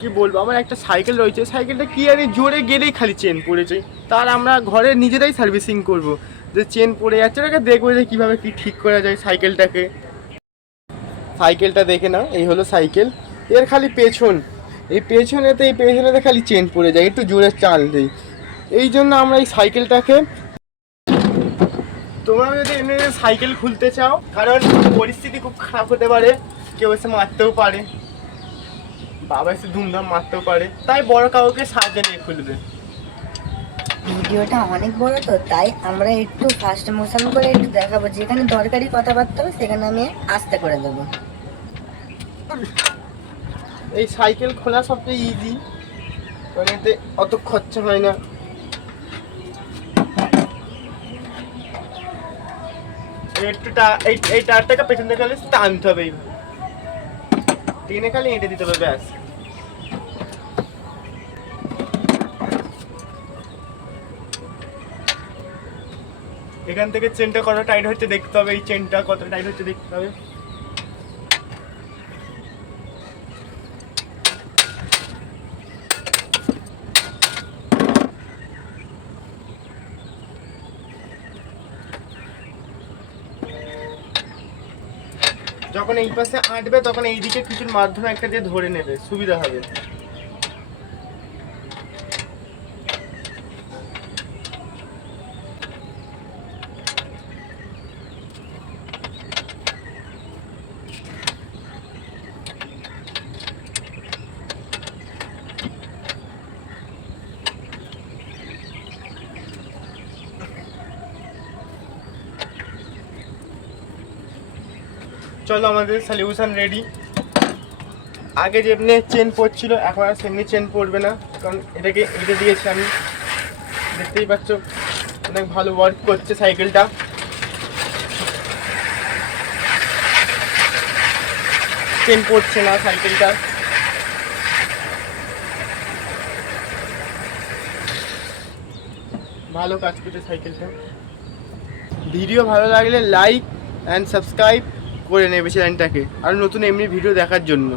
কি বলবো, আমার একটা সাইকেল রয়েছে, সাইকেলটা কি আরে জোরে গেলেই খালি চেন পড়েছে। তার আমরা ঘরে নিজেরাই সার্ভিসিং করব, যে চেন পড়ে যাচ্ছে ওটাকে দেখবো যে কীভাবে কী ঠিক করা যায় সাইকেলটাকে। সাইকেলটা দেখে নাও, এই হলো সাইকেল। এর খালি পেছন, এই পেছনেতে খালি চেন পড়ে যায় একটু জোরে চাল দিই। এই জন্য আমরা এই সাইকেলটাকে, তোমরা যদি এমনি সাইকেল খুলতে চাও, কারণ পরিস্থিতি খুব খারাপ হতে পারে, কেউ এসে মারতেও পারে, বাবা এসে ধুমধাম মারতেও পারে, তাই বড় কাউকে সাহায্য নিয়ে খুলবে। ভিডিওটা অনেক বড় তো, তাই আমরা একটু ফাস্ট মোশন করে একটু দেখাবো, যেখানে দরকারি কথাবার্তা হবে সেখানে আমি আস্তে করে দেবো। এই সাইকেল খোলা সবচেয়ে ইজি, কারণ এতে অত খরচা হয় না। এই টায়ারটাকে পেছন থেকে খালি টানতে হবে, এইভাবে টেনে খালি এঁটে দিতে হবে, ব্যাস। এখান থেকে চেনটা কত টাইট হচ্ছে দেখতে হবে, এই চেনটা কত টাইট হচ্ছে দেখতে হবে। যখন এই পাশে আঁটবে তখন এইদিকে কিছুর মাধ্যমে একটা দিয়ে ধরে নেবে, সুবিধা হবে। চলো, আমাদের সলিউশন রেডি। আগে যেমনি চেন পড়ছিল এখন আর সেমনি চেন পড়বে না, কারণ এটাকে এঁটে দিয়েছি আমি, দেখতেই পাচ্ছ অনেক ভালো ওয়ার্ক করছে সাইকেলটা। চেন পড়ছে না সাইকেলটা। ভালো কাজ করছে সাইকেলটা। ভিডিও ভালো লাগলে লাইক অ্যান্ড সাবস্ক্রাইব করে নেবে চ্যানেলটাকে, আর নতুন এমনি ভিডিও দেখার জন্য।